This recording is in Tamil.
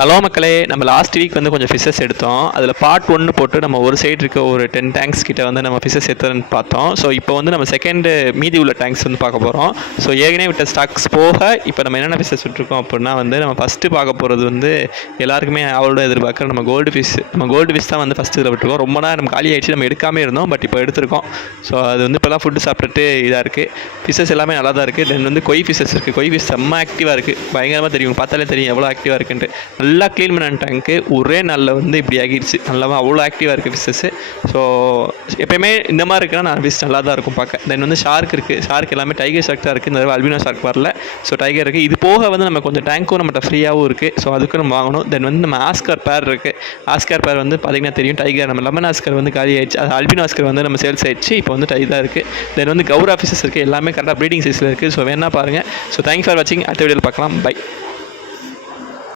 ஹலோ மக்களே, நம்ம லாஸ்ட் வீக் வந்து கொஞ்சம் ஃபிஷஸ் எடுத்தோம். அதில் பார்ட் 1 போட்டு நம்ம ஒரு சைடு இருக்க ஒரு 10 டேங்க்ஸ் கிட்ட வந்து நம்ம ஃபிஷஸ் எடுத்துன்னு பார்த்தோம். ஸோ இப்போ வந்து நம்ம செகண்டு மீதி உள்ள டேங்க்ஸ் வந்து பார்க்க போகிறோம். ஸோ ஏற்கனவே விட்ட ஸ்டாக்ஸ் போக இப்போ நம்ம என்னென்ன ஃபிஷஸ் விட்டுருக்கோம் அப்படின்னா வந்து நம்ம ஃபஸ்ட்டு பார்க்க போகிறது வந்து எல்லாருக்குமே அவளோட எதிர்பார்க்குற நம்ம கோல்டு ஃபிஷ் தான் வந்து ஃபஸ்ட்டு இதில் விட்டுருக்கோம். ரொம்ப நேரம் நம்ம காலி ஆகிடுச்சு, நம்ம எடுக்காமே இருந்தோம், பட் இப்போ எடுத்திருக்கோம். ஸோ அது வந்து இப்போலாம் ஃபுட்டு சாப்பிட்டுட்டு இதாக இருக்குது. ஃபிஷஸ் எல்லாமே நல்லா தான் இருக்குது. தென் வந்து கொய் ஃபிஷஸ் இருக்குது. கொய் ஃபிஷ் செம்ம ஆக்டிவாக இருக்குது, பயங்கரமாக தெரியும், பார்த்தாலே தெரியும் எவ்வளோ ஆக்டிவாக இருக்குன்ட்டு. நல்லா க்ளீன் பண்ண டேங்க்கு ஒரே நாளில் வந்து இப்படி ஆகிடுச்சு. நல்லா அவ்வளோ ஆக்டிவாக இருக்குது ஃபிஷ்ஷஸ்ஸு. ஸோ எப்போயுமே இந்த மாதிரி இருக்குன்னா நான் ஃபிஷ் நல்லா தான் இருக்கும் பார்க்க. தென் வந்து ஷார்க் இருக்குது. ஷார்க் எல்லாமே டைகர் ஷார்க் தான் இருக்குது, இந்த அல்பினோ ஷார்க் வரல. ஸோ டைகர் இருக்குது. இது போக வந்து நம்ம கொஞ்சம் டேங்க்கும் நம்மகிட்ட ஃப்ரீயாகவும் இருக்குது. ஸோ அதுக்கு நம்ம வாங்கணும். தென் வந்து நம்ம ஆஸ்கர் பேர் இருக்குது. ஆஸ்கர் பேர் வந்து பார்த்திங்கன்னா தெரியும், டைகர் நம்ம லெமன் ஆஸ்கர் வந்து காலி ஆகிடுச்சு. அது அல்பினோ ஆஸ்கர் வந்து நம்ம சேல்ஸ் ஆகிடுச்சு. இப்போ வந்து டைகர் இருக்குது. தென் வந்து கௌரா ஃபிஷஸ் இருக்குது. எல்லாமே கரெக்டாக ப்ரீடிங் சைஸில் இருக்குது. ஸோ வேணா பாருங்கள். ஸோ தேங்க்ஸ் ஃபார் வாட்சிங். அடுத்த வீடியோவில் பார்க்கலாம். பை.